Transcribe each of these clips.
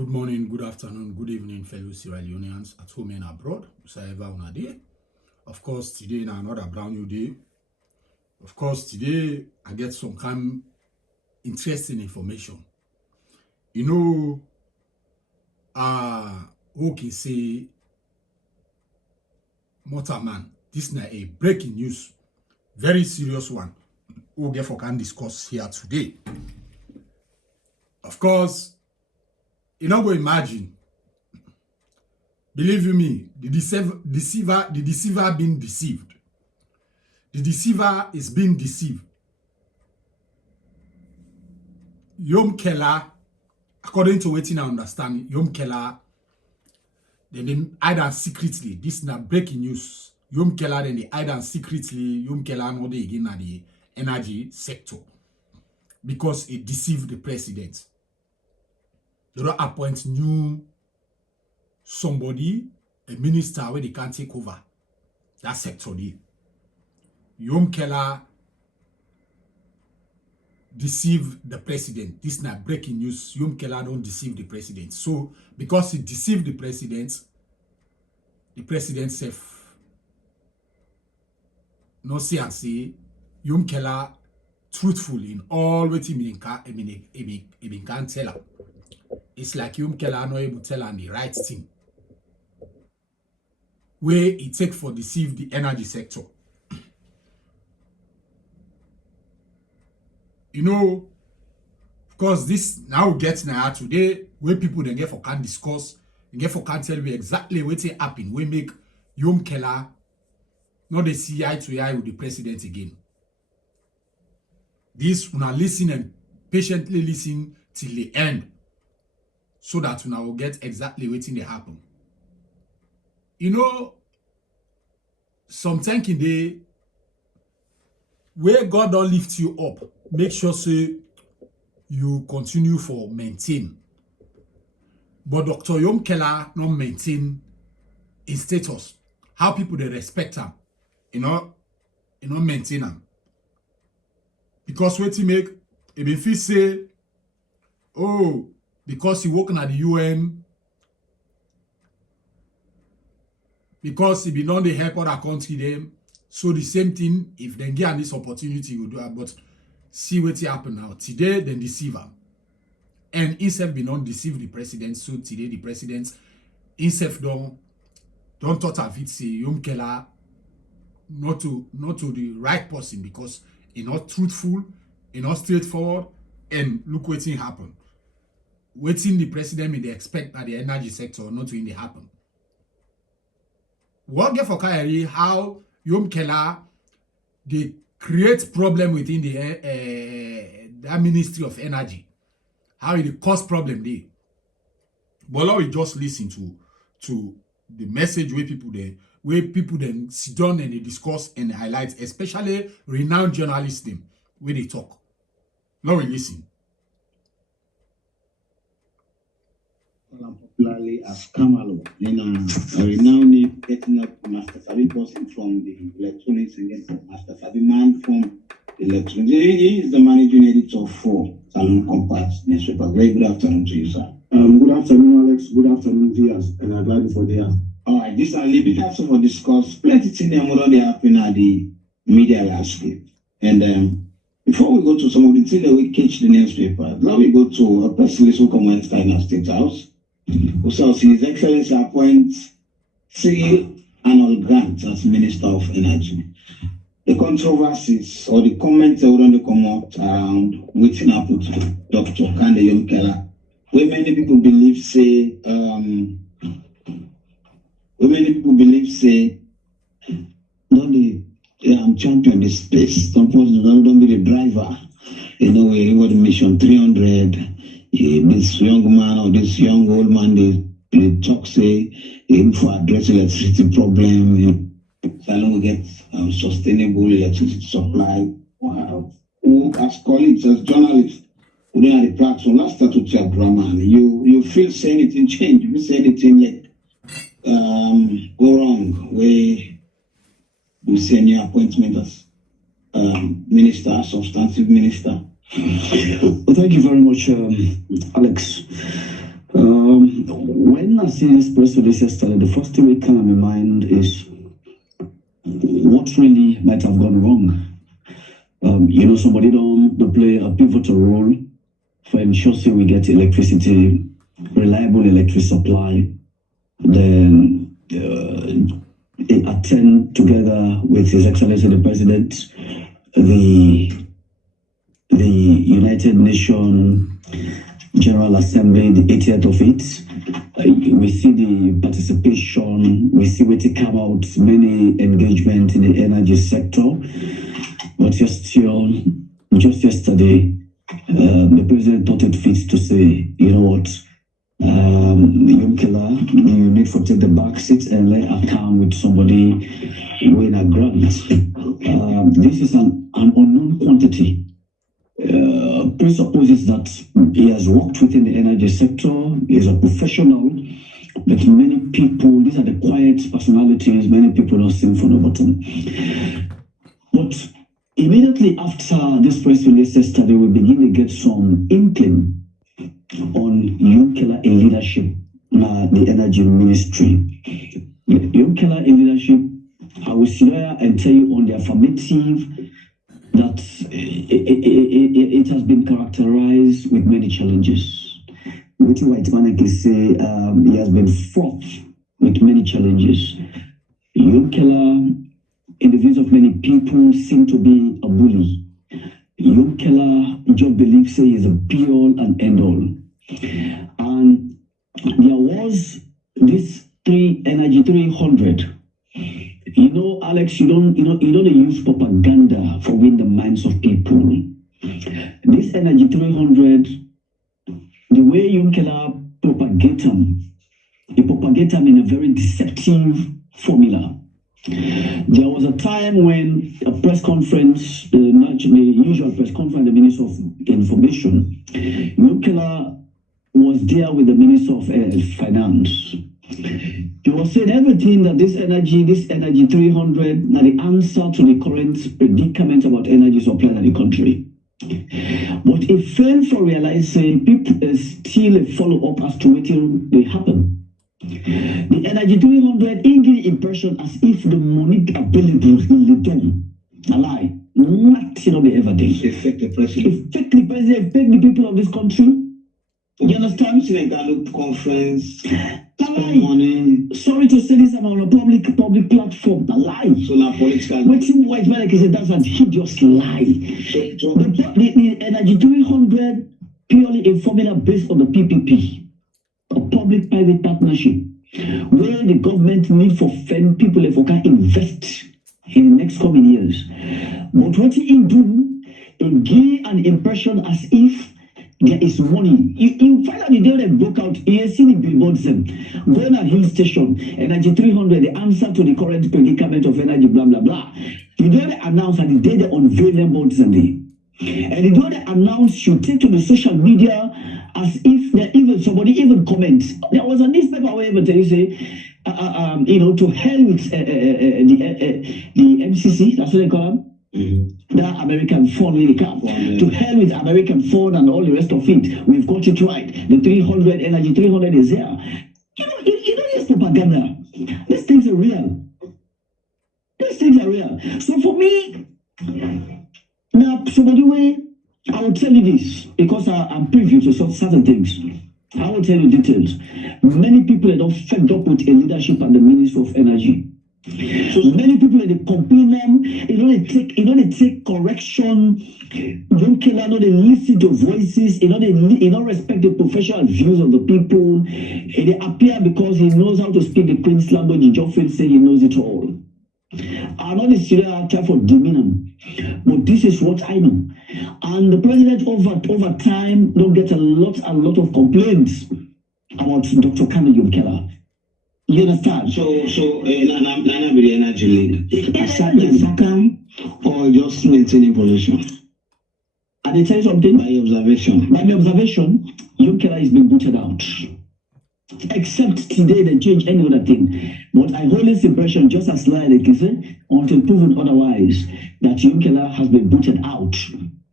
Good morning, good afternoon, good evening, fellow Sierra Leoneans at home and abroad, wherever on day. Of course, today is another brand new day. Of course, today I get some kind interesting information. Who can say Motorman, this is a breaking news, very serious one. We'll get for can discuss here today. Of course, you know, go imagine. Believe you me, the deceiver being deceived. The deceiver is being deceived. Yom Keller, according to what I understand, Yom Keller, they hide and secretly. This is not breaking news. Yom Keller, then they hide and secretly. Yom Keller, no, they again at the energy sector because it deceived the president. They don't appoint new somebody, a minister, where they can take over that sector. Yom Keller deceived the president. This is not breaking news. Yom Keller don't deceive the president. So, because he deceived the president said, no see and say, Yom Keller truthful in all what he can tell her. It's like Yom Keller not able to tell her the right thing. Where it take for deceive the energy sector. You know, of course, this now gets now today where people then get for can discuss, and get for can tell you exactly what happened. We make Yom Keller not the see eye to eye with the president again. This una listen and patiently listen till the end, so that una will get exactly what they happen. You know, sometimes in the where God don't lift you up, make sure say you continue for maintain. But Dr. Yom Keller not maintain his status. How people they respect him, maintain him. Because what he make, if he say, oh, because he working at the UN, because he belong the help other country them. So the same thing, if they get this opportunity, you do it. But see what happen now. Today, they deceive him. And himself be not deceive the president. So today, the president himself don't thought of it, say Yom Keller not to the right person because he not truthful, he not straightforward, and look what thing happen. Waiting the president may they expect that the energy sector not to in the happen. What get for Kyrie how Yom Keller they create problem within the that Ministry of Energy, how it cause problem there. But now we just listen to the message where people then sit down and they discuss and highlight, especially renowned journalists them where they talk. Now we listen. Popularly as Kamalo, then a renowned getting up Master Fabi person from the electronics and then Master Fabi man from the electronics. He is the managing editor for Salon Compass newspaper. Very good afternoon to you, sir. Good afternoon, Alex. Good afternoon, viewers, and I'm glad for the All right, this is a little bit also for discuss plenty things that already happen at the media landscape. And before we go to some of the things that we catch the newspaper, now we go to a press release who comments in our State House. So His Excellency appoints C. Arnold Grant as Minister of Energy. The controversies or the comments that would come out around waiting happened to Dr. Kande Yom Keller, where many people believe say, don't they champion the space, don't be the driver. You know, we got mission 300. This young man or this young old man, they talk say for address electricity problem, so we get sustainable electricity supply. Who as colleagues, as journalists, who don't have the platform, let's start with your drama. You feel say anything change, you say anything like go wrong, where we see a new appointment as minister, substantive minister. Well, thank you very much, Alex. When I see this press release yesterday, the first thing that came to my mind is what really might have gone wrong. Somebody don't play a pivotal role for ensuring we get electricity, reliable electric supply, then attend together with His Excellency the President, the United Nations General Assembly, the 80th of it. We see the participation, we see what it come out, many engagement in the energy sector. But just yesterday, the President thought it fit to say, you know what, Yomkela, you need to take the back seat and let her come with somebody win a grant. This is an unknown quantity. Presupposes that he has worked within the energy sector, he is a professional, but many people, these are the quiet personalities, many people don't sing for the bottom. But immediately after this press release yesterday, we begin to get some inkling on Yomkela in leadership, the energy ministry. Yomkela in leadership, I will sit there and tell you on the affirmative that it has been characterized with many challenges. What White Man can say, he has been fraught with many challenges. Yomkela, in the views of many people, seem to be a bully. Yomkela, Job believes he is a be-all and end-all. And there was this Energy 300. Alex, you don't use propaganda for win the minds of people. This Energy 300, the way Yomkela propagate them, he propagate them in a very deceptive formula. There was a time when a press conference, the usual press conference, the Minister of Information, Yomkela was there with the Minister of Finance. He was saying everything that this energy 300, now the answer to the current predicament about energy supply in the country. But it failed for realizing people still follow up as to what will happen. The energy 300 gave the impression as if the money available in the dome. A lie. Nothing of the ever did. Affect the president. Affect the president, affect the people of this country. You understand? Senegal conference. Money. Sorry to say this, I'm on a public platform. A lie. So now political. Waiting White Man said that's a hideous lie. The Energy 300 purely a formula based on the PPP, a public-private partnership, where the government need for people if can invest in the next coming years. But what he do, it give an impression as if there is money. You find out the day they broke out, you see the billboards them. Going at Hill Station, Energy 300, the answer to the current predicament of energy, blah, blah, blah. You know they announce and the day they unveil them boards and the day they announce, you take to the social media as if somebody even comments. There was a newspaper where they say, to hell with the MCC, that's what they call them. That American phone really come. To hell with American phone and all the rest of it. We've got it right. The 300 Energy 300 is there. You know this propaganda. These things are real. So for me, now somebody way, I will tell you this because I'm privy to certain things. I will tell you details. Many people are not fed up with a leadership at the Ministry of Energy. So many people they complain them, they take correction, Yomkela, they listen to voices, they respect the professional views of the people, they appear because he knows how to speak the Queen's language. He just feels say he knows it all. I'm not a serial actor for demeanor, but this is what I know. And the president over time don't get a lot of complaints about Dr. Kanu Yomkela. You understand? So, Nana be the energy leader. Second, or just maintaining position. And they tell you something? By observation. By my observation, Yomkela is being booted out. Except today they change any other thing. But I hold this impression just as like they say, until proven otherwise, that Yomkela has been booted out.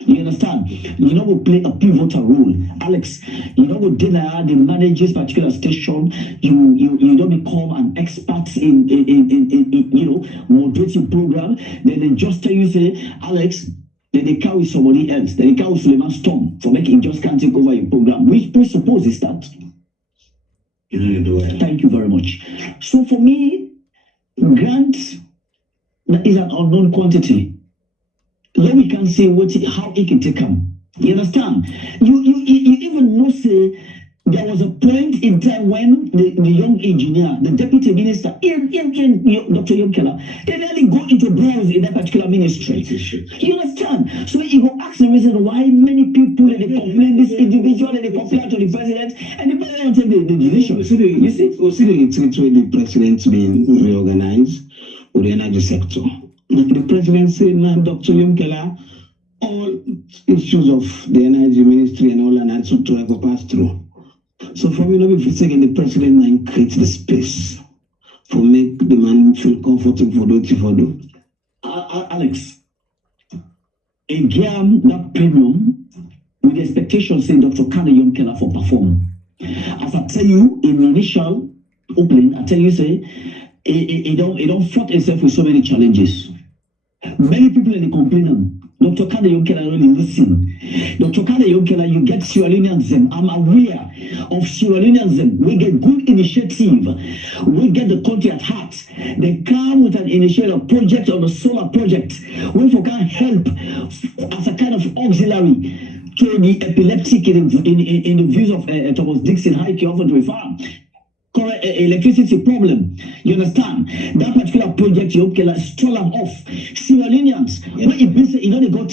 You understand? You know, will play a pivotal role. Alex, you know, with dinner, the manages particular station, you don't become an expert in you know, moderating program. Then they just tell you, say, Alex, then they carry somebody else. Then they carry Suleiman Storm for making just can't take over your program. Which presupposes that? You know, you do it. Thank you very much. So for me, grant is an unknown quantity. Then we can say how it can take them. You understand? You even know, say, there was a point in time when the young engineer, the deputy minister, Dr. Yomkela, they nearly go into browse in that particular ministry. You understand? So you go ask the reason why many people they complain this individual and they complain to the president and the president take the decision. You see, the president's being reorganized with the energy sector. The president said, Dr. Yomkela, all issues of the energy ministry and all that to have a pass through. So for me, if you say the president might create the space for make the man feel comfortable for do. Alex, again, that premium with the expectation say Dr. Kanu Yomkela for perform. As I tell you in the initial opening, I tell you say it don't front itself with so many challenges. Many people in the complaining. Dr. Kanu Yomkela really listen. Dr. Kanu Yomkela, you get Sierra Leoneanism. I'm aware of Sierra Leoneanism. We get good initiative. We get the country at heart. They come with an initiative project on the solar project. We can help as a kind of auxiliary to the epileptic in the views of Thomas Dixon High often refer. Electricity problem. You understand? That particular project, Yomkela stole them off. Sierra Leoneans, when it means, you know, they got,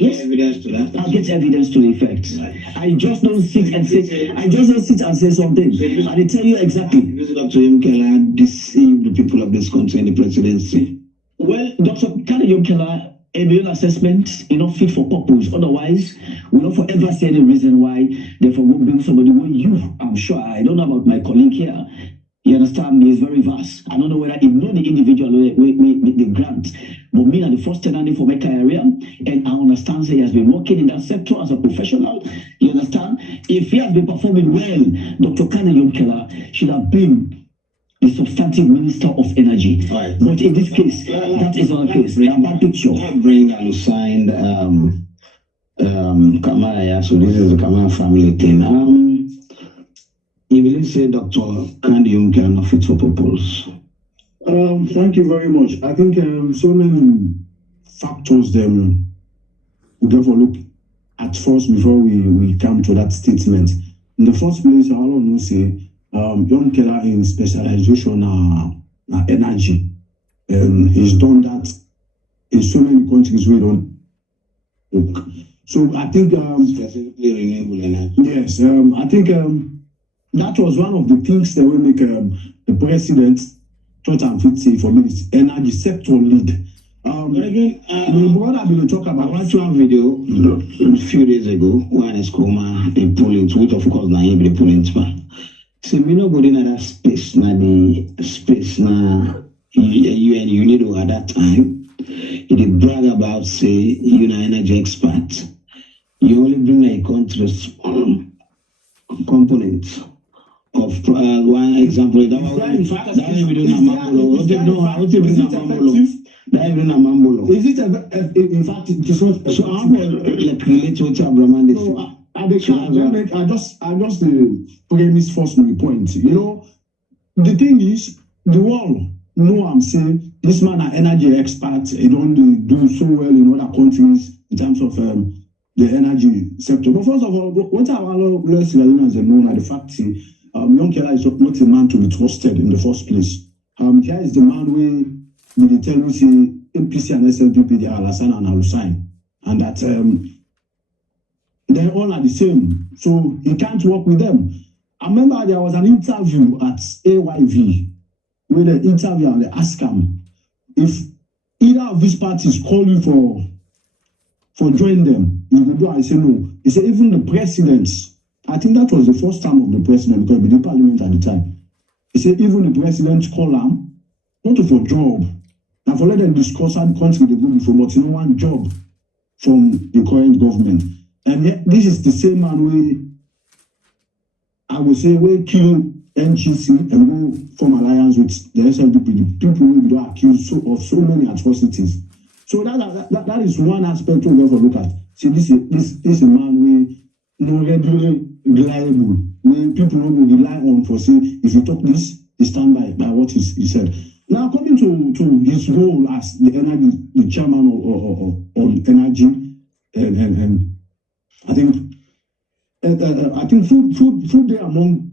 yes, Evidence to that. I'll get evidence to the effect. Right. I just don't sit and say something. I will tell you exactly. Dr. Yomkela deceived the people of this country and the presidency. Well, Dr. Kanu Yomkela, a real assessment is not fit for purpose. Otherwise, we don't forever see any reason why they will bring somebody when you, I'm sure, I don't know about my colleague here. You understand me, it's very vast. I don't know whether he know the individual the grant. But me and the first tenant for my career, and I understand he has been working in that sector as a professional. You understand? If he has been performing well, Dr. Kanu Yomkela should have been the substantive minister of energy. Right. But in this case, that is not the case. A bad picture. Bring and signed Kamaya, so this is the Kamaya family thing. You will say Dr. Kanu Yomkela not fit for purpose. Thank you very much. I think so many factors them we therefore look at first before we come to that statement. In the first place, I don't know say Yomkela in specialization energy. He's done that in so many countries we don't look. So I think Specifically renewable energy. yes, I think that was one of the things that will make the president thought and fit say for me is energy sector lead. We brother will talk I about watched one video a few days ago when Escoma they pull it, which of course now he pull it back. So me no go in that space, na the space na you and you need to at that time. He did brag about say you know energy expert. You only bring a country small component of one example. That we don't Mambulo. Is it in fact it is not So I'm like relate to what Abraham is. I just premise first my point. You know, the thing is, the world know I'm saying this man an energy expert. He don't do so well in other countries in terms of the energy sector. But first of all, what I want to let Latinos know are the fact Yomkela is not a man to be trusted in the first place. Here is the man where they tell you say APC and SLPP they are Alassane and Hussein, and that they all are the same, so he can't work with them. I remember there was an interview at AYV where the interviewer they asked him if either of these parties call you for joining them, he would do. I say no. He said even the presidents. I think that was the first time of the president because he did parliament at the time. He said even the president call him not for job. Now for let them discuss how the country they go before, but no one job from the current government. And yet, this is the same man where I would say we kill NGC and go form alliance with the SLDP, the people who do accused of so many atrocities. So that is one aspect we have to look at. See, this is a man we no regularly reliable. When people will rely on for say if you talk this, he stand by what he said. Now coming to his role as the chairman of energy and I think food there among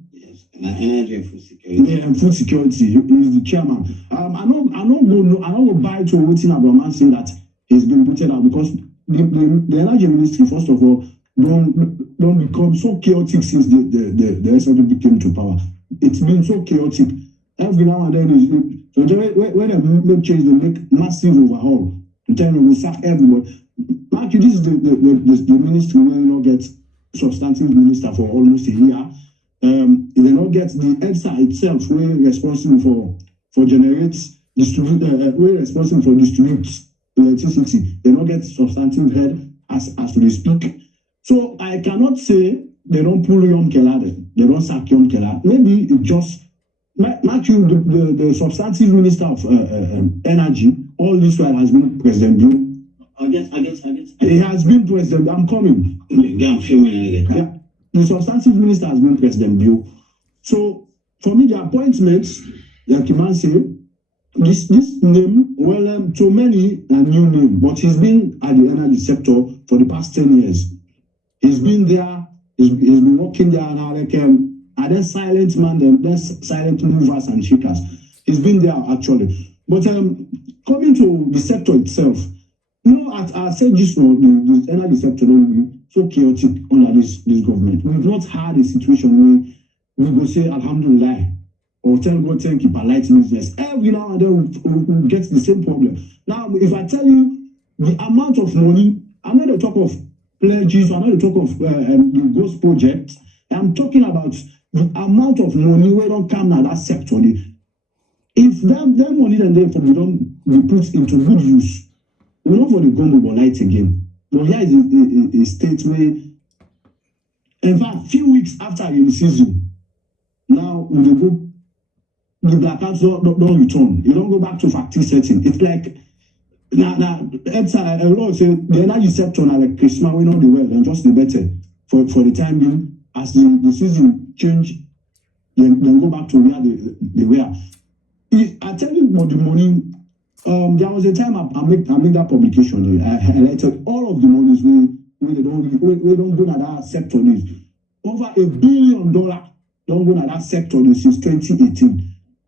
energy and food security. Yeah, and food security. He is the chairman. I don't go buy to waiting about man saying that he's been voted out because the energy ministry first of all don't become so chaotic since the SLDP came to power. It's been so chaotic. Every now and then when they make change, they make massive overhaul. In terms of we sack everybody. Actually, this is the ministry where you not get substantive minister for almost a year. They not get the EDSA itself, we're responsible for we're responsible for distribute electricity. They not get substantive head as they speak. So I cannot say they don't pull Yom Keller, they don't sack Yom Keller. Maybe it just the substantive minister of energy, all this while has been President Blue. I guess. He has been President. I'm coming. Yeah. The substantive minister has been President Blue. So for me, the appointments, like you man say, this name, well, to many a new name, but he's been at the energy sector for the past 10 years. He's been there. He's been working there now. Like are there silent man? There's silent movers and shakers. He's been there actually. But coming to the sector itself, you know, I said just now, the energy sector don't be so chaotic under this government. We've not had a situation where we go say Alhamdulillah or tell God thank you, polite business. Every now and then we get the same problem. Now, if I tell you the amount of money, I'm not going to talk of pledges, I'm not going to talk of the ghost project. I'm talking about the amount of money we don't come out that sector. If that money then therefore we don't be put into good use, we're not for the gumbo light again. But here is a state where, in fact, few weeks after the season, now when they go, the blackouts don't return. You don't go back to factory setting. It's like now a lot say the energy sector now like Christmas we know the well and just the better for the time being. As the season change, then go back to where they were. I tell you about the money. There was a time I made that publication. I highlighted all of the monies we don't go to that sector. Over $1 billion don't go to that sector since 2018.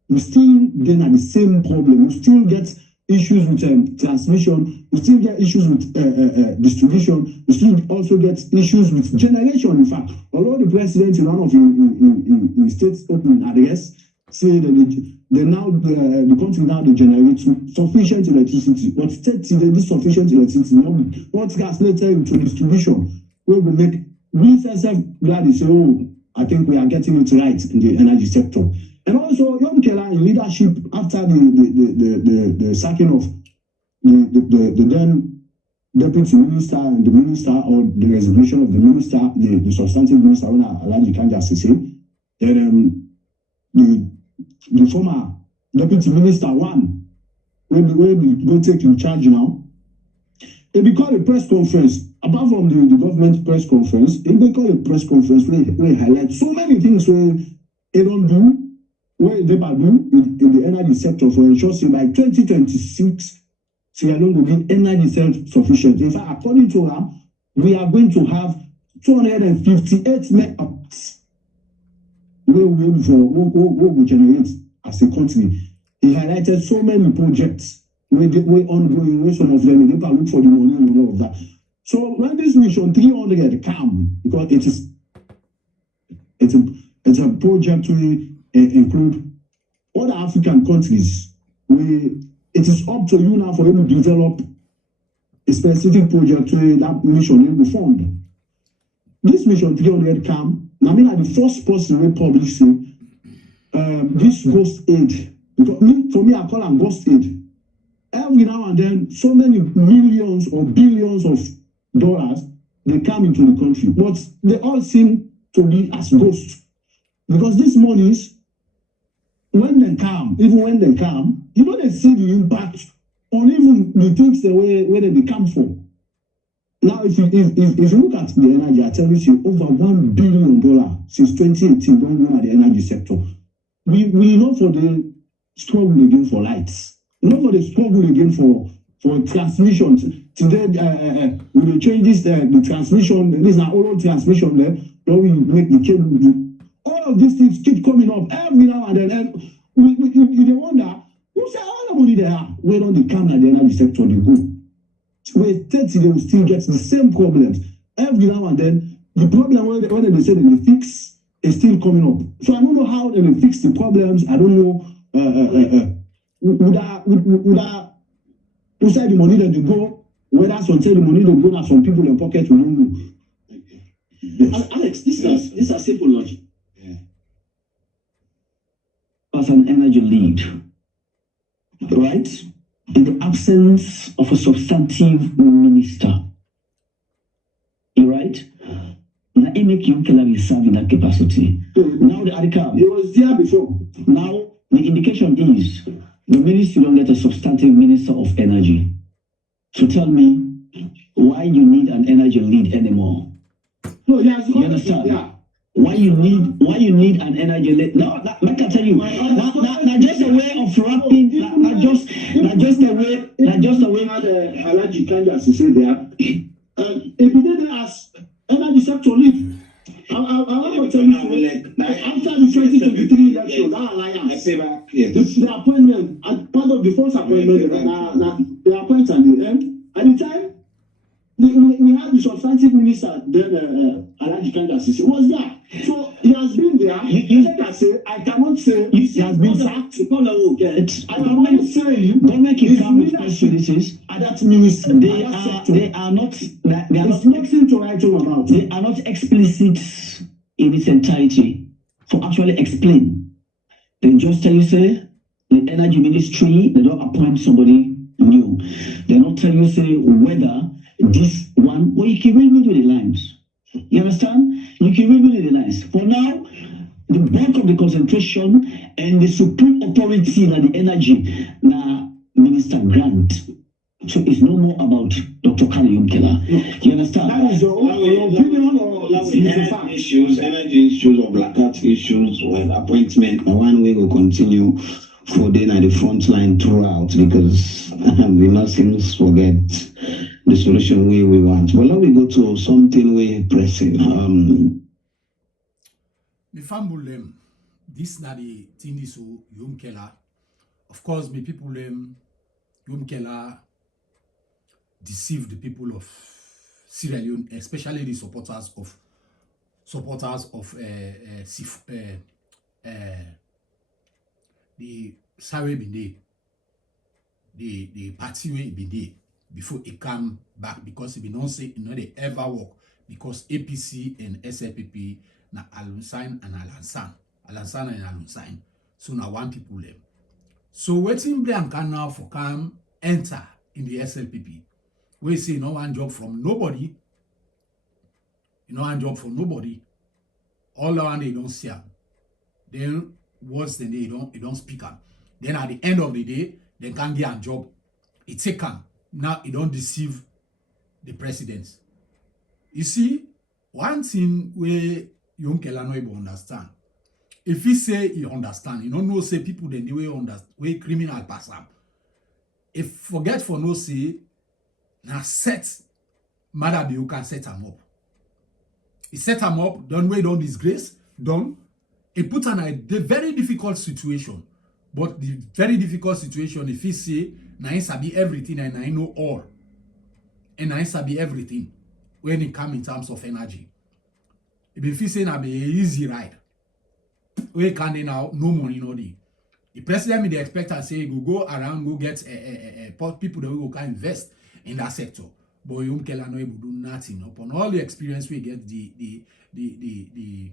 We still then at the same problem. We still get issues with transmission. We still get issues with distribution. We still also get issues with generation. In fact, although the president in one of in state's opening address say that the country now they generate sufficient electricity, but this sufficient electricity not translated into distribution. We will make glad to say, oh, I think we are getting it right in the energy sector. And also, Yom Keller in leadership after the sacking of the then deputy minister and the minister, or the resignation of the minister, the substantive minister, Alhaji Kanja Sese, then the former deputy minister one, when we go take in charge now, they call a press conference. Apart from the government press conference, they call a press conference where highlight so many things where they don't do. What they do in the energy sector for ensure say by 2026, Sierra Leone will be energy self-sufficient. In fact, according to them, we are going to have 258 megawatts where we generate as a country. He highlighted so many projects where ongoing, where some of them they can look for the money and all of that. So when this mission 300 come, because it's a project we include other African countries, where it is up to you now for you to develop a specific project where that mission will be fund. This mission 300 come, I mean, the first person we publish this ghost aid, because for me I call them ghost aid. Every now and then, so many millions or billions of dollars, they come into the country, but they all seem to be as ghosts. Because these monies, when they come, even when they come, you know, they see the impact on even the things the way where they come from. Now, if you look at the energy, I tell you, over $1 billion since 2018 going on at the energy sector. We know for the struggle again for lights. We know for the struggle again for transmissions. Today, we will change this the transmission. This is an oral transmission there. Then we make the cable. All of these things keep coming up every now and then. And we wonder who say all the money there? Where don't they come at the energy sector? They go. Wait, 30 they will still get the same problems every now and then. The problem when they say that they fix is still coming up. So I don't know how they will fix the problems. I don't know. Who said the money that they go? Whether some say the money they go now, some people in pocket will don't know. Yes. Alex, this is a simple logic. Yeah. As an energy lead, right? In the absence of a substantive minister, you right? Now, Emek Yonkelar is serving that capacity. Now, the article, He was there before. now the indication is the ministry don't get a substantive minister of energy. So tell me why you need an energy lead anymore. No, he has You understand? Yeah. Why you need an energy lead? No, I can tell you. Now just a way of wrapping. Not just a way. Had Alhaji Kangas to say there. If he didn't ask energy sector lead, I want to tell you, after the 2023 election, that alliance, the appointment, part of the first appointment, the appointment at the end, at the time, we had the substantive minister, then Alhaji Kangas was there. So he has been there. I cannot say he has been sacked. I cannot say Don't make it come with prejudices. at that ministry. They are not. There's nothing to write home about. They are not explicit in its entirety for actually explain. They just tell you say the energy ministry they don't appoint somebody new. They not tell you say whether this one. Well, you can read me the lines. You understand? You can read me the lines. For now, the bulk of the concentration and the supreme authority in the energy now Minister Grant. So it's no more about Dr. Kari Yonkelar. You understand? That is your opinion or Energy issues or blackout issues with appointment. One way will continue for them at the front line throughout because we must forget the solution we want. But let me go to something we pressing. Me family this na the thing is so Yonkelar. Of course, me people Yonkelar deceive the people of Sierra Leone, especially the supporters of the Sawe Binde, the party way Binde before it come back because it be not say they ever work because APC and SLPP na Alunsan and Alansan and Alunsan. So now one people them. So waiting Bianca now for come enter in the SLPP. We say no one job from nobody. No one job from nobody. All the one they don't see them. Then worse than they don't speak them. Then at the end of the day, they can't get a job. It take them. Now it don't deceive the presidents. You see, one thing where Yonkelar no able understand. If he say he understand, you don't know say people then the way understand way criminal pass up. If forget for no say, now set Mother you can set him up. He set him up, don't wait on disgrace, done. He put on a very difficult situation. But the very difficult situation, if he say, now he sabi everything and I know all. And I sabi everything when it comes in terms of energy. If he say, now be easy ride. We can they now, no money, no day. The president may they expect and say, go around, go get people that will go invest in that sector. But Yonkelar no able to do nothing. Upon all the experience we get, the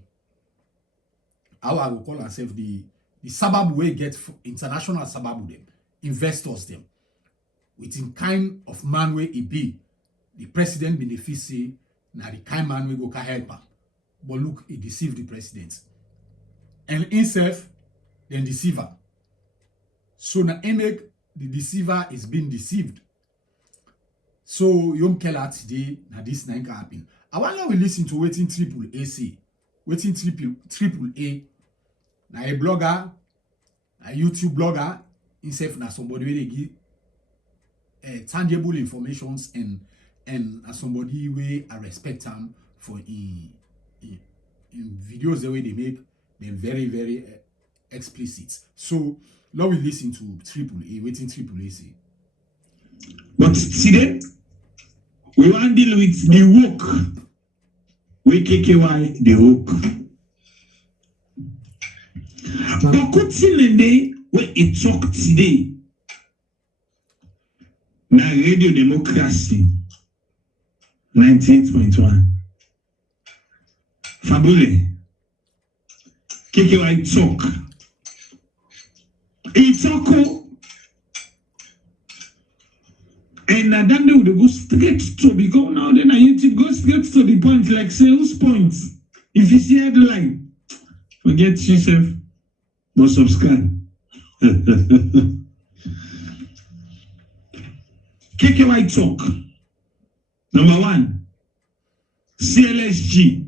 how I will call ourselves the sababu we get international sababu them, investors them, with in kind of man where it be. the president benefit say na the kind man we go can help am. But look, he deceived the president. And himself, then deceiver. So now make the deceiver is being deceived. So Yom Keller today, now this night can happen. I want we listen to waiting triple A say. Waiting triple A. Now a blogger, a YouTube blogger, himself now somebody where they give tangible informations and somebody where I respect him for in videos the way they make them very, very explicit. So now we listen to triple A, waiting triple A say. But today, we want to deal with the work. We KKY the work. But continue where it talk today. Na Radio Democracy 98.1. Fabule. KKY talk. It talk. And then they would go straight to, because now then YouTube go straight to the point, like say whose point? If you see headline, forget yourself, but subscribe. KKY talk. Number 1, CLSG.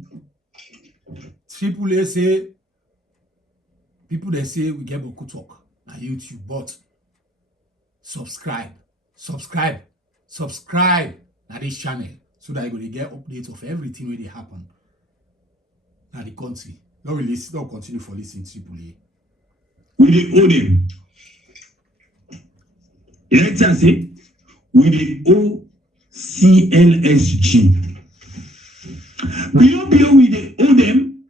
Triple A say, people they say we get Boku talk on YouTube, but subscribe na this channel so that you go get updates of everything where they happen na the country. Now we listen, now continue for listening Triple A. We dey owe them. You like to say? We dey owe CLSG. Below we dey owe them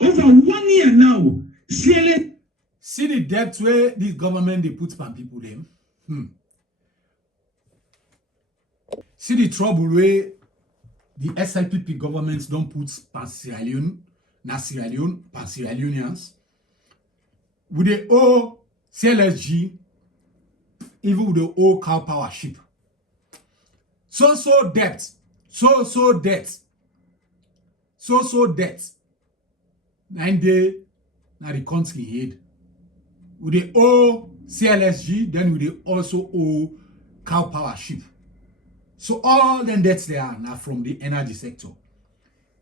over 1 year now. CLSG. See the debt where this government they put on people them. See the trouble where the SIPP governments don't put pan Sierra Leone, pan Sierra Leoneans. With the owe CLSG, even with the owe cow power ship. So debt. So debt. And they now the country head. With the owe CLSG, then with the also owe cow power ship. So all the debts there are now from the energy sector.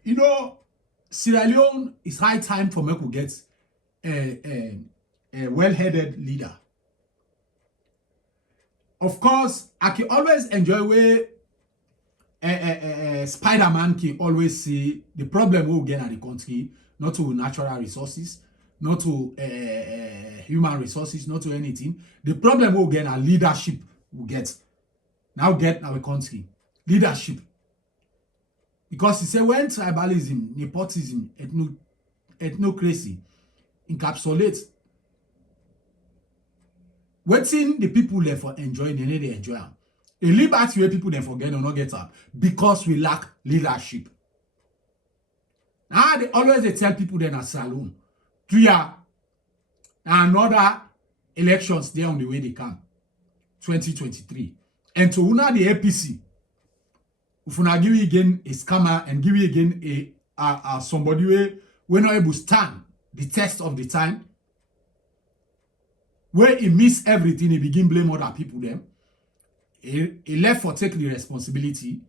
You know, Sierra Leone is high time for me to get a well-headed leader. Of course, I can always enjoy where Spider-Man can always say the problem we'll get at the country, not to natural resources, not to human resources, not to anything. The problem we'll get at leadership we'll get. Now get our country. Leadership. Because he said when tribalism, nepotism, ethnocracy encapsulates waiting the people there for enjoying, they enjoy them. A liberty where people then forget or not get up because we lack leadership. Now they always tell people then at Salon 2 years and another elections there on the way they come. 2023. And to una the APC, if una give you again a scammer and give you again a somebody where not able to stand the test of the time, where he miss everything, he begin blame other people them. He left for take the responsibility.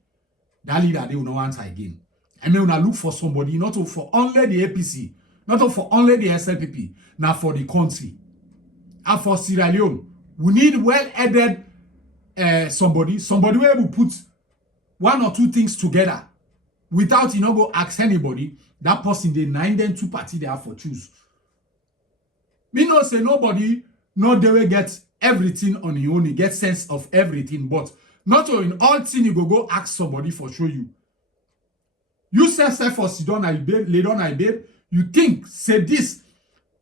That leader they will not answer again. And then una look for somebody, not for only the APC, not for only the SLPP, now for the country. And for Sierra Leone, we need well-headed somebody where we put 1 or 2 things together without go ask anybody. That person they 9 then 2 party they have for choose. Me no say nobody no they will get everything on your own, you get sense of everything, but not in all thing you go ask somebody for show you. You say for sit down I babe, lay down I babe, you think say this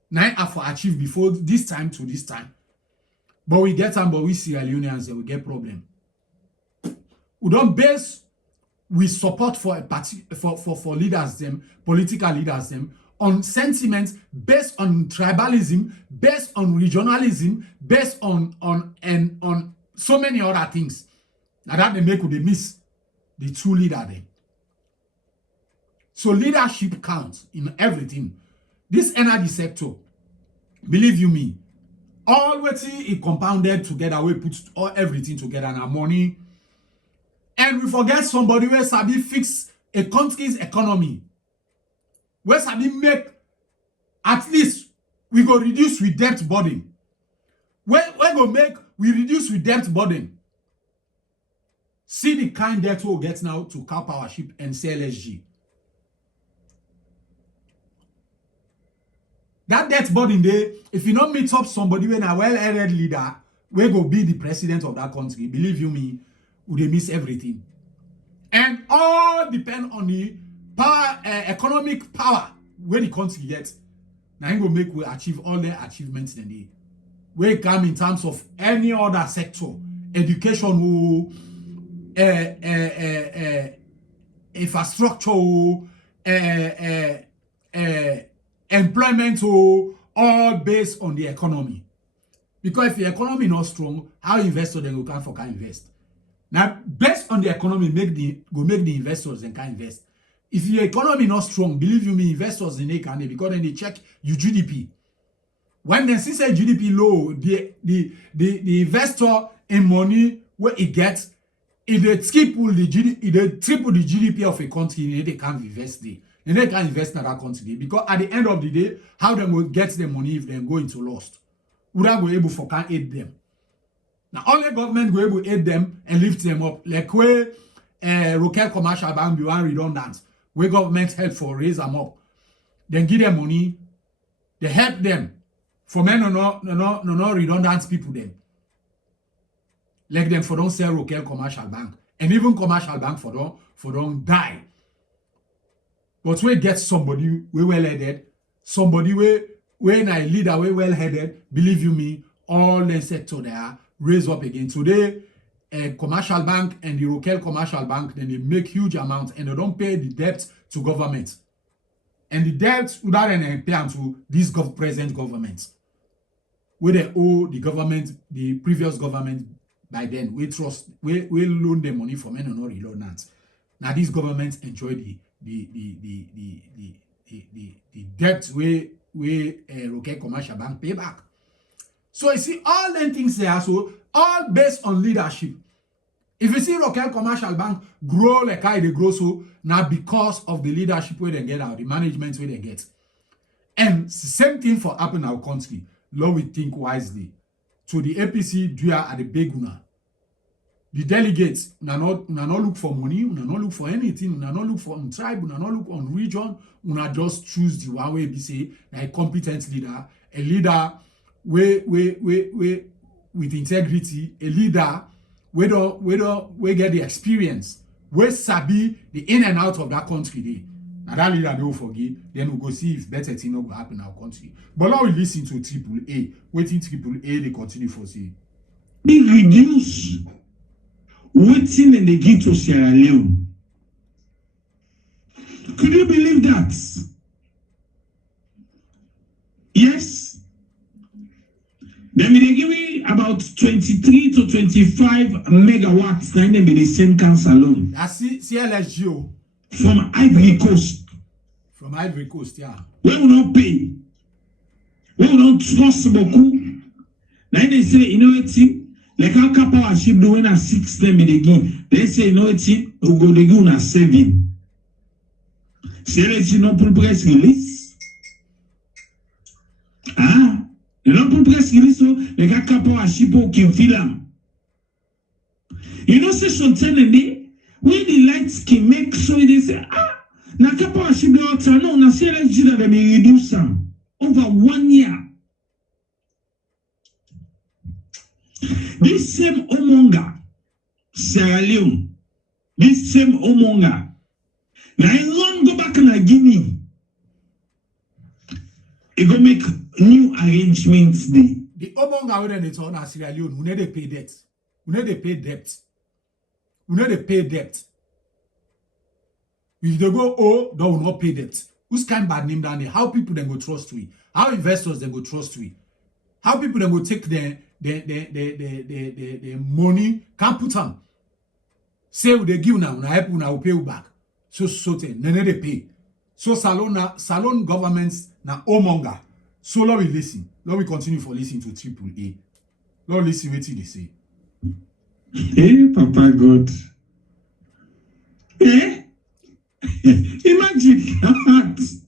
9 have for achieve before this time to this time. But we get them, but we Sierra Leoneans, we get problem. We don't base we support for a party for leaders them, political leaders them, on sentiments based on tribalism, based on regionalism, based on so many other things. Now that they make they miss the true leader then. So leadership counts in everything. This energy sector, believe you me, all it compounded together, we put all everything together and our money. And we forget somebody where Sabi fix a country's economy. Where Sabi make at least we go reduce with debt burden. Where go make we reduce with debt burden. See the kind debt we'll get now to Cal Power Ship and CLSG. That debt burden there, if you don't meet up somebody when a well-headed leader, we go be the president of that country, believe you me, would they miss everything. And all depend on the power, economic power where the country gets. Now it will make we achieve all their achievements then they will come in terms of any other sector, education, infrastructure, employment, all based on the economy. Because if the economy not strong, how investors then can invest? Now, based on the economy, make the investors and can invest. If your economy not strong, believe you me, investors in it can, because then they check your GDP. When they see say GDP low, the investor in money where it gets, if they triple the GDP of a country, they can't invest there. And they can invest in that country because at the end of the day, how they will get the money if they go into lost? Would I be able to can aid them? Now only government will able to aid them and lift them up. Like where Rokel Commercial Bank be one redundant, where government help for raise them up, then give them money, they help them. For men no redundant people then. Like them for don't sell Rokel Commercial Bank. And even Commercial Bank for don't die. But we get somebody we well-headed, somebody we a leader we well-headed, believe you me, all the sector there raise up again. Today, Commercial Bank and the Rokel Commercial Bank, then they make huge amounts and they don't pay the debt to government. And the debt without then pay to this present government. Where they owe the government, the previous government by then, we loan them money for men or not reload. Now these governments enjoy the debt where Rokel Commercial Bank pay back. So you see all them things there, so all based on leadership. If you see Rokel Commercial Bank grow like how they grow, so now because of the leadership where they get out, the management where they get. And same thing for happen in our country. Lord, we think wisely. To the APC, do at the big una. The delegates, we not look for money, we not look for anything, we not look for on tribe, we not look on region, we not just choose the one way be say a competent leader, a leader with integrity, a leader we get the experience, we sabi the in and out of that country day. Now that leader they will forgive, then we go see if better thing not go happen in our country. But now we listen to AAA, waiting AAA they continue for say. Be reduce waiting in the gate to Sierra Leone. Could you believe that? Yes. Then they give me about 23 to 25 megawatts. Then they be the same cancer alone. That's CLSGO. From Ivory Coast. From Ivory Coast, yeah. We will not pay. We will not trust beaucoup. Then they say, you know what? Like how Cal Power Ship doing a 6 them in the game. They say, you know what? We go the game a 7. C'est les non pour press release. Ah, non pour press release so les gars Cal Power Ship qui film. You know session 10 and day when the lights can make so they say na Cal Power Ship the outside no na CLSG that they reduce some over 1 year. This same Omonga, Sierra Leone, this same Omonga. Now, I go back in Guinea. It go make new arrangements there. The Omonga when they turn to Sierra Leone, we need to pay debt. We need to pay debt. We need to pay debt. If they go, oh, they will not pay debt. Who's kind bad name down there? How people then go trust we? How investors then go trust we? How people then go take their money, can't put them. Say they give now, una help una will pay you back. So thing, they pay. So salon governments na omonga. So Lord we listen. Lord we continue for listening to AAA. Lord listen what they say. Hey, Papa God. Eh? Imagine that.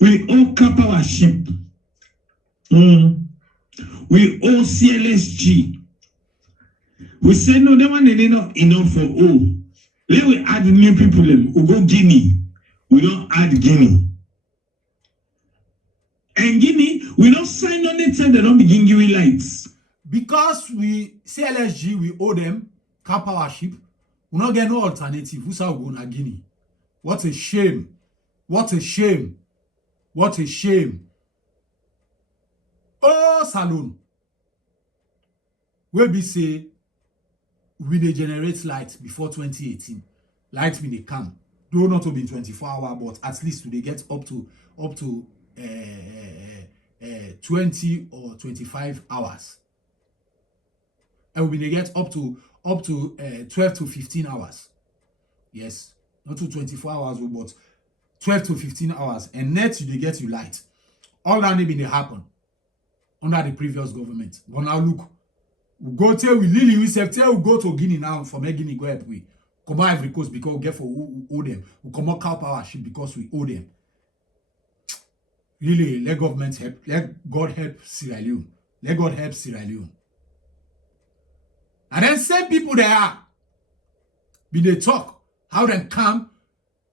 We all cap our ship. We all CLSG. We say no, that one is not enough for all. Let we add new people. We go Guinea. We don't add Guinea. And Guinea, we don't sign on it till they don't begin giving lights. Because we CLSG, we owe them cap our ship. We not get no alternative. Who's our going to Guinea? What a shame. What a shame. What a shame. Oh, Salon. Where we say we dey generate light before 2018. Light we dey come. Though not to be 24 hours, but at least they get up to 20 or 25 hours. And we get up to 12 to 15 hours. Yes, not to 24 hours, but 12 to 15 hours. And net you get you light. All that need to happen under the previous government. But now look, we go tell we Lily, we say tell we go to Guinea now from Guinea go help we. Come out Ivory Coast because we get for we owe them. We come out cow power ship because we owe them. Really, let government help. Let God help Sierra Leone. Let God help Sierra Leone. And then same people they are. Be they talk, how they come,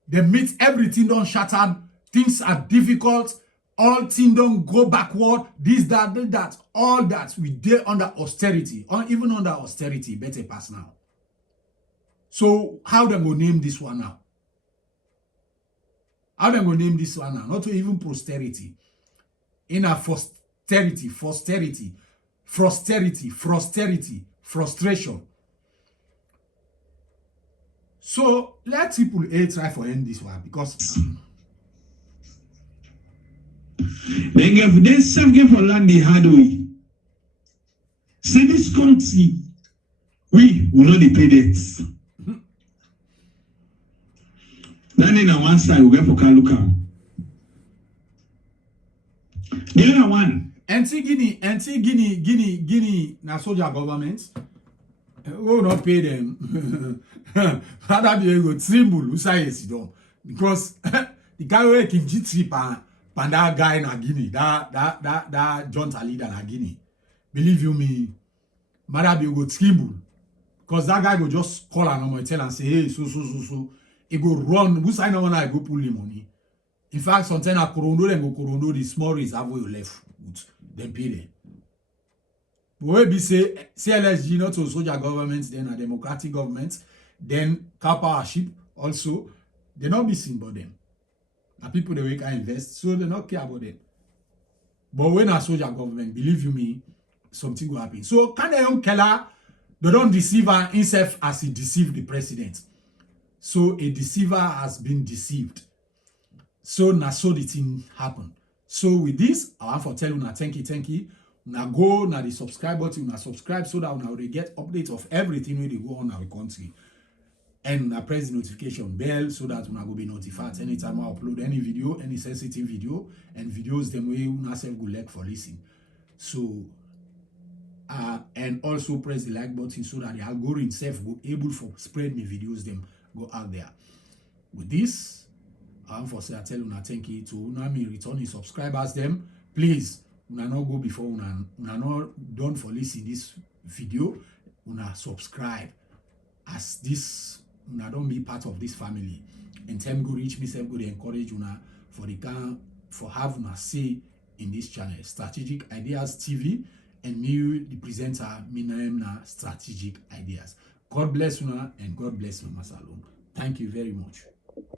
they meet everything don't shatter, things are difficult, all things don't go backward, this, that, all that we did under austerity, or even under austerity, better pass now. So how they go name this one now? How they go name this one now? Not to even posterity. In a frustration. So let people try for end this one because they self get for land the hard way. Say this country, we will not pay debts. Then in one side we get for Kaluka. The other one. Guinea, na soldier government. We will not pay them. Rather be able to tremble, because the guy who can G3 pan that guy in Guinea, that junta leader in Guinea. Believe you me, rather be able to tremble, because that guy will just call and number tell and say, hey, so. He go run. Who sign on? I go pull the money. In fact, sometimes I corondo them go corondo the small reserve where you left. Then pay them. But we say CLSG not to soldier government, then a democratic government, then car power ship also. They not be seen about them. The people they can invest, so they not care about them. But when a soldier government, believe you me, something will happen. So can they Keller, they don't deceive himself as he deceived the president. So a deceiver has been deceived. So na so the thing happened. So with this, I want to tell you thank you. Now go na the subscribe button, now subscribe so that now they get updates of everything when they go on our country. And now press the notification bell so that una go be notified anytime I upload any video, any sensitive video, and videos them way una self go like for listening. So and also press the like button so that the algorithm self will able for spread me videos them go out there. With this, I want to say I tell una thank you to una me returning subscribers them. Please, una not go before una not done for listening this video. Una subscribe as this una don't be part of this family. And time go reach me, self go to encourage una for the for have una say in this channel, Strategic Ideas TV, and me the presenter, me name na Strategic Ideas. God bless una and God bless Mama Salon. Thank you very much.